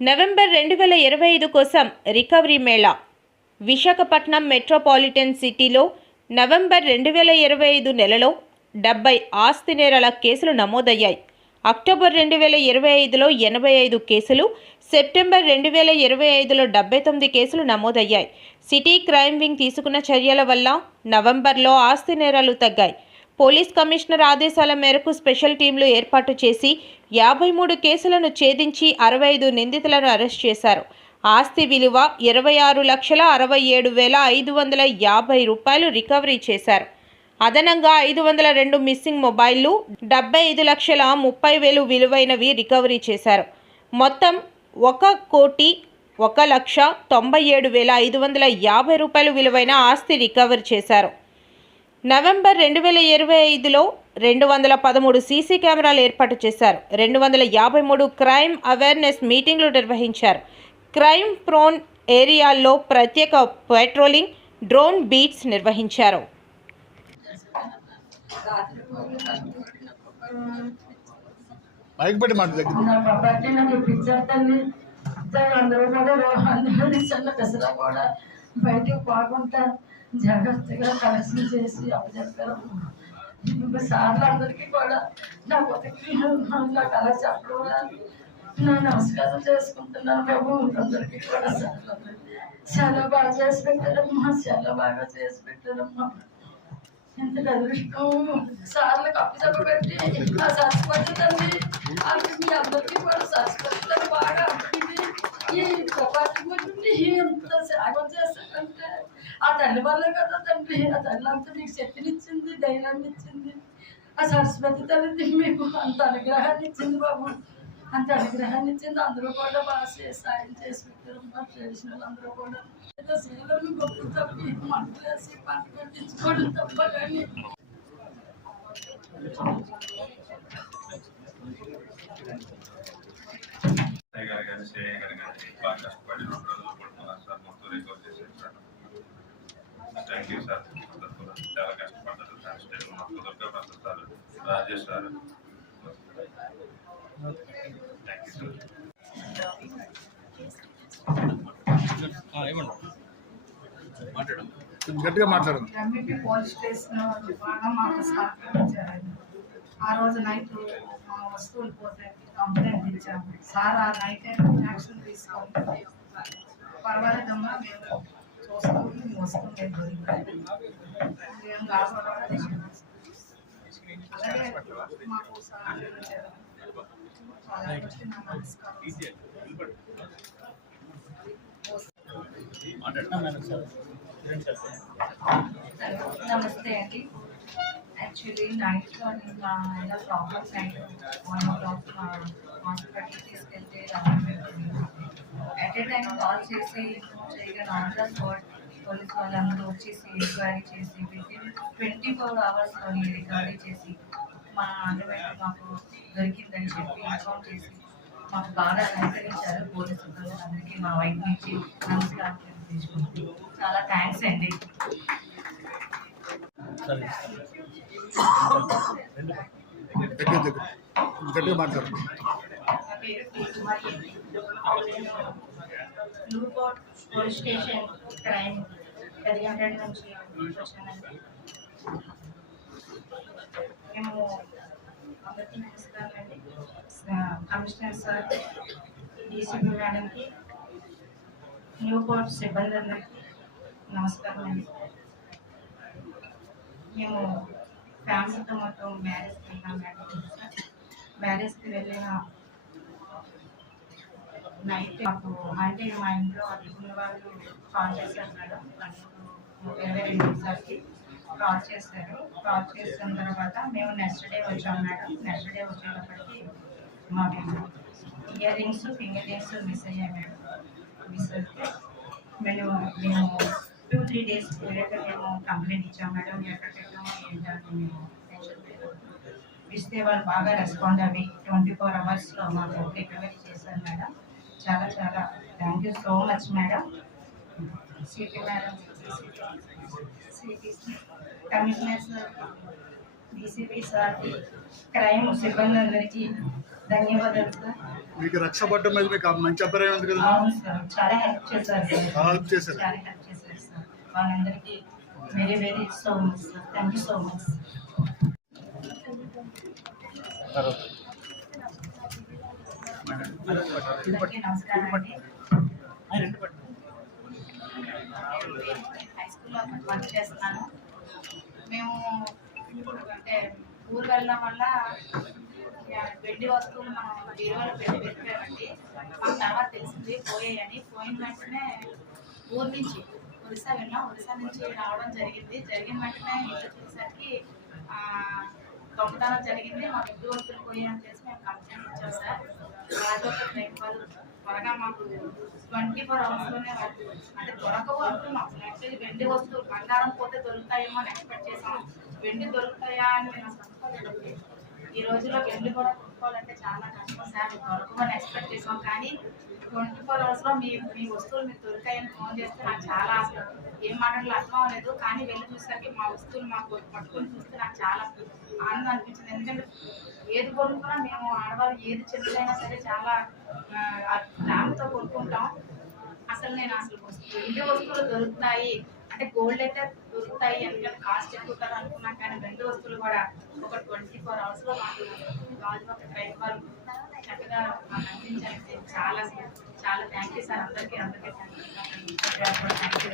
November రెండు వేల ఇరవై ఐదు కోసం రికవరీ మేళా. విశాఖపట్నం మెట్రోపాలిటన్ సిటీలో నవంబర్ రెండు వేల ఇరవై ఐదు నెలలో డెబ్బై ఆస్తి నేరాల కేసులు నమోదయ్యాయి. అక్టోబర్ రెండు వేల ఇరవై ఐదులో ఎనభై ఐదు కేసులు సెప్టెంబర్ రెండు వేల ఇరవై ఐదులో డెబ్బై తొమ్మిది కేసులు నమోదయ్యాయి. సిటీ క్రైమ్ వింగ్ తీసుకున్న చర్యల వల్ల నవంబర్లో ఆస్తి నేరాలు తగ్గాయి. పోలీస్ కమిషనర్ ఆదేశాల మేరకు స్పెషల్ టీంలు ఏర్పాటు చేసి యాభై మూడు కేసులను ఛేదించి అరవై ఐదు నిందితులను అరెస్ట్ చేశారు. ఆస్తి విలువ ఇరవై ఆరు లక్షల అరవై ఏడు వేల ఐదు వందల యాభై రూపాయలు రికవరీ చేశారు. అదనంగా ఐదు వందల రెండు మిస్సింగ్ మొబైళ్ళు డెబ్బై ఐదు లక్షల ముప్పై వేలు విలువైనవి రికవరీ చేశారు. మొత్తం ఒక కోటి ఒక లక్ష తొంభై ఏడు వేల ఐదు వందల యాభై రూపాయలు విలువైన ఆస్తి రికవర్ చేశారు. నవంబర్ రెండు వేల ఇరవై ఐదులో రెండు వందల పదమూడు సీసీ కెమెరాలు ఏర్పాటు చేశారు రెండు వందల యాభై మూడు క్రైమ్ అవేర్నెస్ మీటింగ్లు నిర్వహించారు క్రైమ్ ప్రోన్ ఏరియాల్లో ప్రత్యేక పెట్రోలింగ్ డ్రోన్ బీట్స్ నిర్వహించారు బయటికి జాగ్రత్తగా కలెక్షన్ చేసి అప్పచెప్పారు ఇప్పుడు సార్లు అందరికీ కూడా నా బతికి నాకు అలా చెప్పడం రాదు. నా నమస్కారం చేసుకుంటున్నాను బాబు అందరికీ కూడా సార్లు అందరికీ. చాలా బాగా చేసి పెట్టారమ్మా చాలా బాగా చేసి పెట్టారమ్మా ఎంత అదృష్టం సార్లకు అప్పచెప్ప పెట్టి ఆ సరస్వతి తల్లి అది మీ అందరికీ కూడా సరస్వతి తల్లి బాగా అప్పింది ఈ ప్రపంచం గురించి ఎంత త్యాగం చేశారంటే ఆ తల్లి వల్లే కదా తండ్రి ఆ తల్లి అంతా మీకు శక్తినిచ్చింది ధైర్యాన్ని ఇచ్చింది ఆ సరస్వతి తల్లి మీకు అంత అనుగ్రహాన్ని ఇచ్చింది బాబు అంత అనుగ్రహాన్ని ఇచ్చింది అందరూ కూడా బాగా చేసి సాయం చేసి పెట్టారు మా ట్రెడిషనల్ అందరూ కూడా ఏదో శీలను గొప్ప తప్పి మంటలేసి పంట పెట్టించుకోవడం తప్ప కానీ గారు కానీ శ్రేయ గారు కానీ బాగా కష్టపడి రెండు రోజులు పడుతున్నారు సార్ మొత్తం రికవర్ చేశారు సార్ థ్యాంక్ యూ సార్ అందరూ కూడా చాలా కష్టపడ్డారు సార్ స్టేట్ మొత్తం Durga Prasad sir Rajesh sir thank you sir కొంచెం గట్టిగా మాట్లాడండి ఎంఈపీ పోలీస్ స్టేషన్ బాగా మాకు సహకరించారు ఆయన. ఆ రోజు నైట్ మా వస్తువులు పోతే కంప్లైంట్ ఇచ్చాము సార్ ఆ నైట్ యాక్షన్ తీసుకొని పర్వాలేదమ్మా మేము చూసుకుని మీ వస్తుంది మేము కాపాడాలి అలాగే మాకు సహకరించారు వాళ్ళకి నా నమస్కారం నమస్తే అండి యాక్చువల్లీ నైట్లో ఇంకా ఇలా problems night one o'clock హాస్పిటల్కి తీసుకెళ్తే అట్ ఏ టైం కాల్ చేసి చేయగా ఆన్ ద స్పాట్ పోలీస్ వాళ్ళందరూ వచ్చేసి ఎంక్వైరీ చేసి విత్ ఇన్ ట్వంటీ ఫోర్ అవర్స్లో రికవరీ చేసి మా అండర్వైట్ మాకు దొరికిందని చెప్పి ఇన్ఫార్మ్ చేసి మాకు బాగా సహకరించారు పోలీసులు అందరికీ మా వైపు నుంచి నమస్కారం తెలియజేసుకుంటున్నాను చాలా థ్యాంక్స్ అండి. గట్టిగా పేరు పి. కుమారి. నేను నూపోర్ట్ పోలీస్ స్టేషన్ క్రైమ్ పది గంటల నుంచి వచ్చానండి మేము అందరికీ నమస్కారం అండి కమిషనర్ సార్ డీసీపీ మేడంకి న్యూపోర్ట్ సిబ్బంది అందరికీ నమస్కారం అండి మేము ఫ్యామిలీతో మొత్తం మ్యారేజ్కి వెళ్ళాం మేడం మ్యారేజ్కి వెళ్ళిన నైట్ మాకు అంటే మా ఇంట్లో అడుగున్న వాళ్ళు కాల్ చేశారు మేడం ఇరవై రెండు సార్కి కాల్ చేశారు. కాల్ చేసిన తర్వాత మేము నెక్స్ట్ డే వచ్చాం మేడం. నెక్స్ట్ డే వచ్చేటప్పటికి మా ear rings finger rings miss అయ్యాయి మేడం. మిస్ అయితే మేము మేము టూ త్రీ డేస్ పీరియడ్ మేము కంప్లైంట్ ఇచ్చాం మేడం. ఎక్కడ పెట్టాము ఏంటని మేము టెన్షన్ ఇస్తే వాళ్ళు బాగా రెస్పాండ్ అవి ట్వంటీ ఫోర్ అవర్స్లో మాకు రికవరీ చేశారు మేడం. చాలా చాలా thank you so much madam CP madam CP commissioner sir DCP sir crime సిబ్బంది అందరికీ ధన్యవాదాలు సార్ మీకు రక్ష పట్టడం మీద మీకు మంచి అభిప్రాయం ఉంది కదా? అవును సార్ చాలా హెల్ప్ చేశారు సార్ చాలా help చేశారు. చాలా హెల్ప్ చేశారు సార్ వాళ్ళందరికీ very very so much sir thank you so much అందరికీ నమస్కారం అండి హై స్కూల్లో వర్క్ చేస్తున్నాను మేము అంటే ఊరు వెళ్ళడం వల్ల వెండి వస్తువులు మనం బీరువాలో పెట్టి పెట్టామండి మాకు తర్వాత తెలిసింది పోయాయని పోయిన వెంటనే ఊరు నుంచి ఒరిస్సా వెళ్ళాం ఒరిస్సా నుంచి రావడం జరిగింది జరిగిన వెంటనే ఇంట్లో చూసేసరికి దొంగతనం జరిగింది. మా వెండి వస్తువులు పోయాయని చేసి మేము కంప్లైంట్ ఇచ్చాం సార్. రాజొక్క ట్రైన్ వాళ్ళు త్వరగా మాకు ట్వంటీ ఫోర్ అవర్స్లోనే అంటే దొరకవు అంటున్నాం యాక్చువల్లీ వెండి వస్తువులు బంగారం పోతే దొరుకుతాయేమో అని ఎక్స్పెక్ట్ చేసాం వెండి దొరుకుతాయా అని నేను అసలు అనుకోలేదండి ఈ రోజుల్లో వెండి కూడా కొనుక్కోవాలంటే చాలా కష్టం. సార్ దొరకమని ఎక్స్పెక్ట్ చేసాం కానీ ట్వంటీ ఫోర్ అవర్స్లో మీ మీ వస్తువులు మీకు దొరికాయని ఫోన్ చేస్తే నాకు చాలా అసలు ఏం మాటలు అర్థం అవ్వలేదు. కానీ వెళ్ళి చూసరికి మా వస్తువులు మాకు పట్టుకొని చూస్తే నాకు చాలా ఆనందం అనిపించింది. ఎందుకంటే ఏది కొనుక్కున్నా మేము ఆడవాళ్ళు ఏది చిన్నదైనా సరే చాలా ప్రేమతో కొనుక్కుంటాం. అసలు నేను అసలు వెండి వస్తువులు దొరుకుతాయి? అంటే గోల్డ్ అయితే దొరుకుతాయి ఎందుకంటే కాస్ట్ ఎక్కువ కదా అనుకున్నాం కానీ రెండు వస్తువులు కూడా ఒక ట్వంటీ ఫోర్ అవర్స్లో మాకు గాజువాక ట్రైన్ వాళ్ళు చక్కగా మాకు అందించాలంటే చాలా చాలా థ్యాంక్ యూ సార్ అందరికీ అందరికీ thank you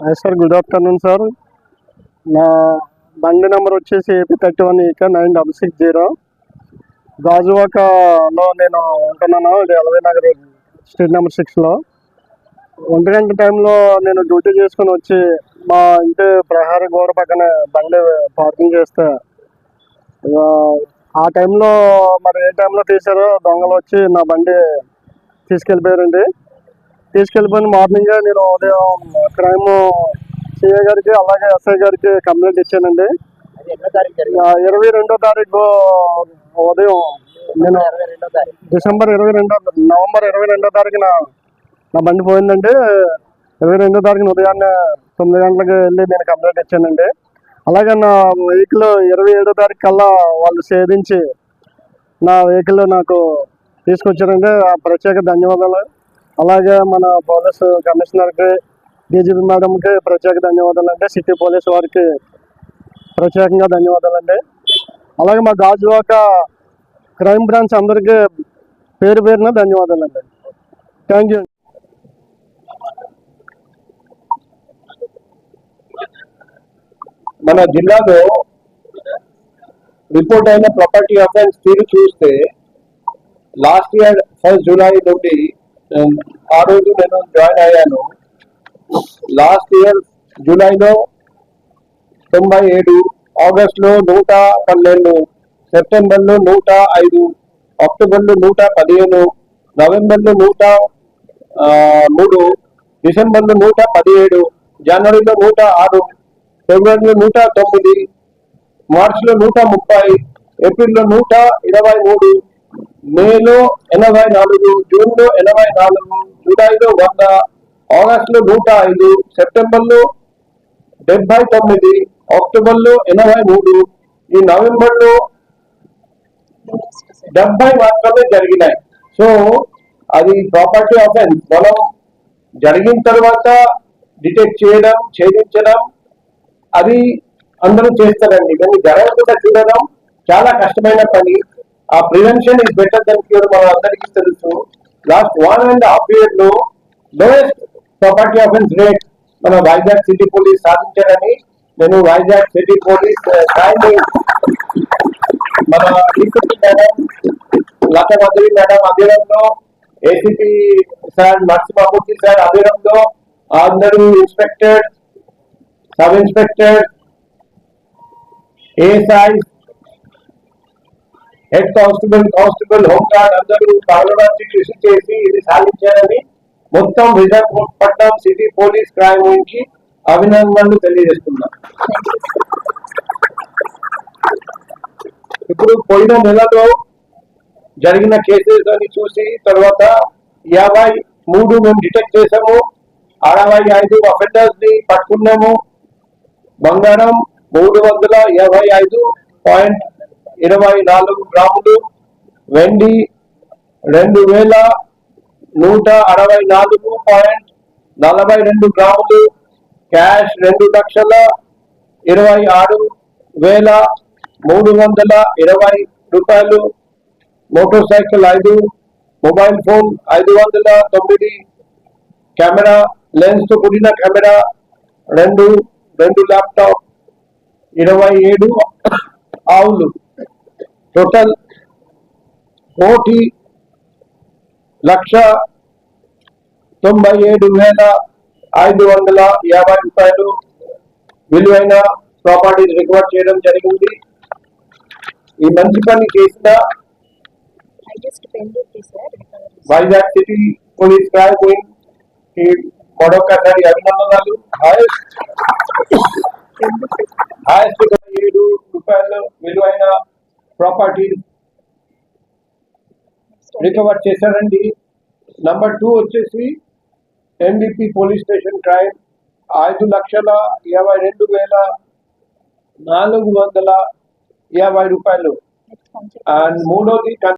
hi sir good afternoon sir నా బండి నెంబర్ వచ్చేసి ఏపీ థర్టీ వన్ ఈక నైన్ డబల్ సిక్స్ జీరో గాజువాకలో నేను ఉంటున్నాను. ఇది ఎలవై నగర్ స్ట్రీట్ నెంబర్ సిక్స్లో ఒంటి గంట టైంలో నేను డ్యూటీ చేసుకుని వచ్చి మా ఇంటి ప్రహారీ గోడ పక్కన బండి పార్కింగ్ చేస్తే ఆ టైంలో మరి ఏ టైంలో తీసారో దొంగలు వచ్చి నా బండి తీసుకెళ్ళిపోయారండి. తీసుకెళ్ళిపోయిన మార్నింగ్ నేను ఉదయం క్రైమ్ సిఐ గారికి అలాగే ఎస్ఐ గారికి కంప్లైంట్ ఇచ్చానండి. ఇరవై రెండో తారీఖు ఉదయం నేను డిసెంబర్ ఇరవై రెండో నవంబర్ ఇరవై రెండో తారీఖున నా బండి పోయిందండి. ఇరవై రెండో తారీఖున ఉదయాన్నే తొమ్మిది గంటలకు వెళ్ళి నేను కంప్లైంట్ ఇచ్చానండి. అలాగే నా వెహికల్ ఇరవై ఏడో తారీఖు కల్లా వాళ్ళు సేధించి నా వెహికల్ నాకు తీసుకొచ్చారండి. ఆ ప్రత్యేక ధన్యవాదాలు. అలాగే మన పోలీసు కమిషనర్కి డీజీపీ మేడంకి ప్రత్యేక ధన్యవాదాలు అండి సిటీ పోలీస్ వారికి ప్రత్యేకంగా ధన్యవాదాలు అండి అలాగే మా గాజువాక క్రైమ్ బ్రాంచ్ అందరికీ పేరు పేరున ధన్యవాదాలు అండి థ్యాంక్ యూ మన జిల్లాలో రిపోర్ట్ అయిన ప్రాపర్టీ అఫెన్స్ తీరు చూస్తే లాస్ట్ ఇయర్ ఫస్ట్ జూలై నుండి um, ఆ రోజు నేను జాయిన్ అయ్యాను. లాస్ట్ ఇయర్ జూలైలో తొంభై ఏడు ఆగస్టులో నూట పన్నెండు సెప్టెంబర్లో నూట ఐదు అక్టోబర్లో నూట పదిహేను నవంబర్లో నూట మూడు డిసెంబర్లో నూట పదిహేడు జనవరిలో నూట ఆరు ఫిబ్రవరిలో నూట తొమ్మిది మార్చిలో నూట ముప్పై ఏప్రిల్లో నూట ఇరవై మూడు మేలో ఎనభై నాలుగు జూన్లో ఎనభై నాలుగు జూలైలో వంద ఆగస్టులో నూట ఐదు సెప్టెంబర్లో డెబ్బై తొమ్మిది అక్టోబర్లో ఎనభై మూడు ఈ నవంబర్లో డెబ్బై మాత్రమే జరిగినాయి. సో అది ప్రాపర్టీ అఫెన్స్ మనం జరిగిన తర్వాత డిటెక్ట్ చేయడం ఛేదించడం అది అందరూ చేస్తారండి. కానీ జరగకుండా చూడడం చాలా కష్టమైన పని. ఆ prevention is better than cure మనం అందరికీ తెలుసు. లాస్ట్ వన్ అండ్ హాఫ్ ఇయర్లో లోయెస్ట్ ప్రాపర్టీ అఫెన్స్ రేట్ మన వైజాగ్ సిటీ పోలీస్ సాధించారని నేను వైజాగ్ సిటీ పోలీస్ మన deputy madam Latha Madhuri madam అధీనంలో ఏసీపీ సార్ నరసింహమూర్తి సార్ అధీనంలో అందరూ inspector sub inspector ASI head constable constable home guard అందరూ పార్లమెంటరీ కృషి చేసి ఇది సాధించారని మొత్తం విశాఖపట్నం సిటీ పోలీస్ క్రైమ్ నుంచి అభినందనలు తెలియజేస్తున్నా. ఇప్పుడు పోయిన నెలలో జరిగిన కేసెస్ అని చూసి తర్వాత యాభై మూడు మేము డిటెక్ట్ చేసాము అరవై ఐదు అఫెండర్స్ని పట్టుకున్నాము. బంగారం మూడు వందల ఇరవై ఐదు పాయింట్ ఇరవై నాలుగు గ్రాములు వెండి రెండు వేల నూట అరవై నాలుగు పాయింట్ నలభై రెండు గ్రాములు క్యాష్ రెండు లక్షల ఇరవై ఆరు వేల మూడు వందల ఇరవై రూపాయలు మోటార్ సైకిల్ ఐదు మొబైల్ ఫోన్ ఐదు వందల తొమ్మిది కెమెరా లెన్స్తో కూడిన కెమెరా రెండు రెండు ల్యాప్టాప్ ఇరవై ఏడు. ఆవులు టోటల్ కోటి లక్ష తొంభై ఏడు వేల ఐదు వందల యాభై రూపాయలు విలువైన ప్రాపర్టీస్ రికవర్ చేయడం జరిగింది. ఈ మంచి పని చేసిన Vizag city police crime wing మరొకసారి అభినందనలు. హైయెస్ట్ ఏడు రూపాయలు విలువైన ప్రాపర్టీ రికవర్ చేశారండి. నంబర్ టూ వచ్చేసి ఎన్డిపి పోలీస్ స్టేషన్ క్రైమ్ ఐదు లక్షల యాభై రెండు వేల నాలుగు వందల యాభై రూపాయలు. అండ్ మూడోది